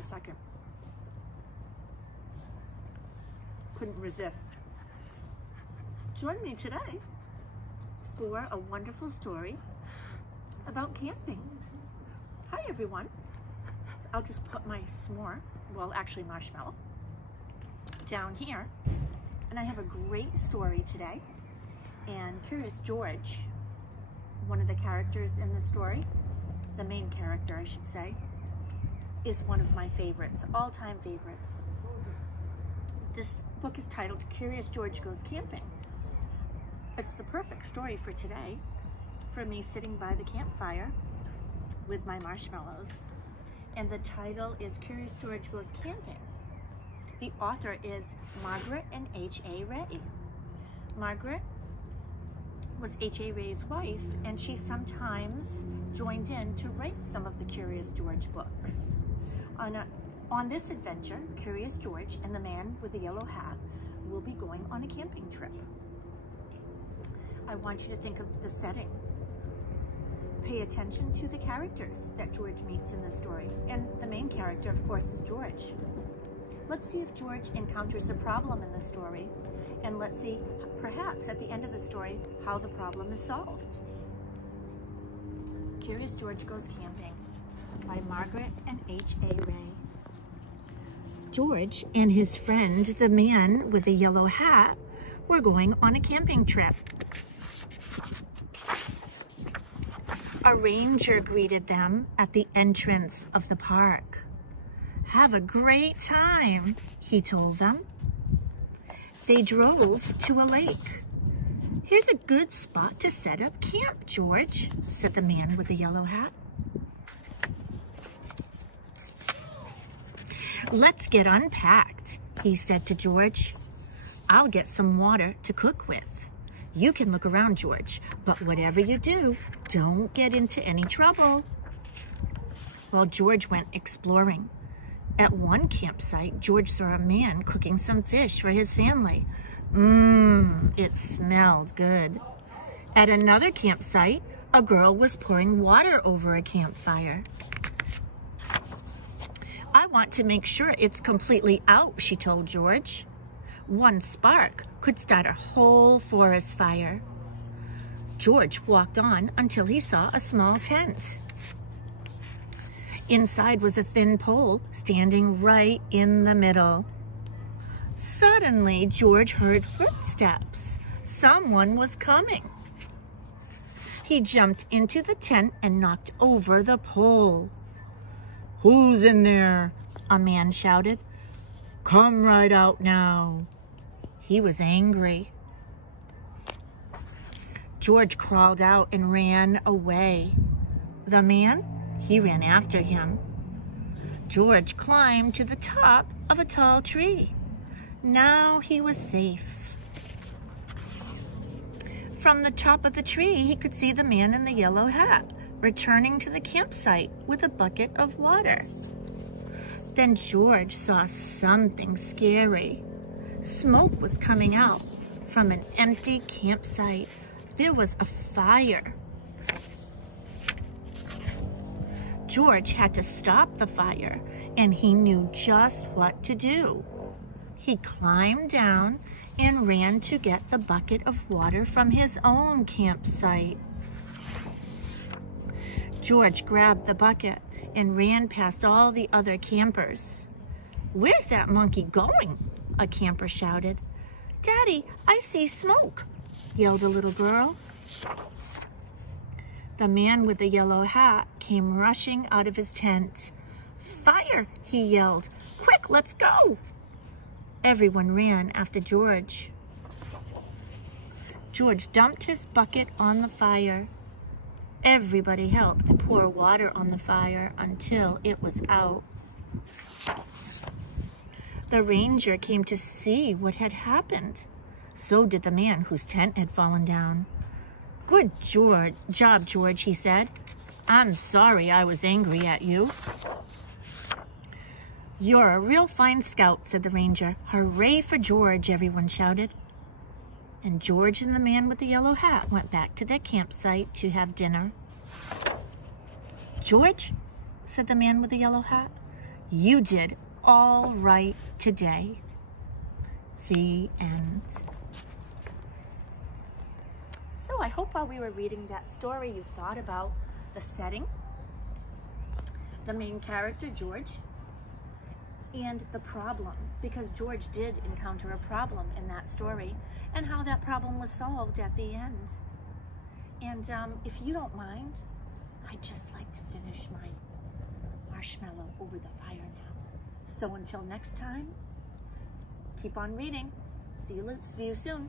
1 second. Couldn't resist. Join me today for a wonderful story about camping. Hi everyone. I'll just put my s'more, well actually marshmallow, down here. And I have a great story today. And Curious George, one of the characters in the story, the main character I should say, is one of my favorites, all-time favorites. This book is titled Curious George Goes Camping. It's the perfect story for today, for me sitting by the campfire with my marshmallows. And the title is Curious George Goes Camping. The author is Margaret and H.A. Ray. Margaret was H.A. Ray's wife, and she sometimes joined in to write some of the Curious George books. On this adventure, Curious George and the man with the yellow hat will be going on a camping trip. I want you to think of the setting. Pay attention to the characters that George meets in the story. And the main character, of course, is George. Let's see if George encounters a problem in the story, and let's see, perhaps at the end of the story, how the problem is solved. Curious George Goes Camping by Margaret and H.A. Ray. George and his friend, the man with the yellow hat, were going on a camping trip. A ranger greeted them at the entrance of the park. "Have a great time," he told them. They drove to a lake. "Here's a good spot to set up camp, George," said the man with the yellow hat. "Let's get unpacked," he said to George. "I'll get some water to cook with. You can look around, George, but whatever you do, don't get into any trouble." Well, George went exploring. At one campsite, George saw a man cooking some fish for his family. It smelled good. At another campsite, a girl was pouring water over a campfire. "I want to make sure it's completely out," she told George. "One spark could start a whole forest fire." George walked on until he saw a small tent. Inside was a thin pole standing right in the middle. Suddenly, George heard footsteps. Someone was coming. He jumped into the tent and knocked over the pole. "Who's in there?" a man shouted. "Come right out now." He was angry. George crawled out and ran away. The man, he ran after him. George climbed to the top of a tall tree. Now he was safe. From the top of the tree, he could see the man in the yellow hat returning to the campsite with a bucket of water. Then George saw something scary. Smoke was coming out from an empty campsite. There was a fire. George had to stop the fire, and he knew just what to do. He climbed down and ran to get the bucket of water from his own campsite. George grabbed the bucket and ran past all the other campers. "Where's that monkey going?" a camper shouted. "Daddy, I see smoke," yelled a little girl. The man with the yellow hat came rushing out of his tent. "Fire!" he yelled. "Quick, let's go!" Everyone ran after George. George dumped his bucket on the fire. Everybody helped pour water on the fire until it was out. The ranger came to see what had happened. So did the man whose tent had fallen down. "Good job, George," he said. "I'm sorry I was angry at you." "You're a real fine scout," said the ranger. "Hooray for George," everyone shouted. And George and the man with the yellow hat went back to their campsite to have dinner. "George," said the man with the yellow hat, You did all right today. The end. So I hope while we were reading that story, you thought about the setting, the main character, George, and the problem, because George did encounter a problem in that story, and how that problem was solved at the end. And if you don't mind, I'd just like to finish my marshmallow over the fire now. So until next time, keep on reading. See you soon.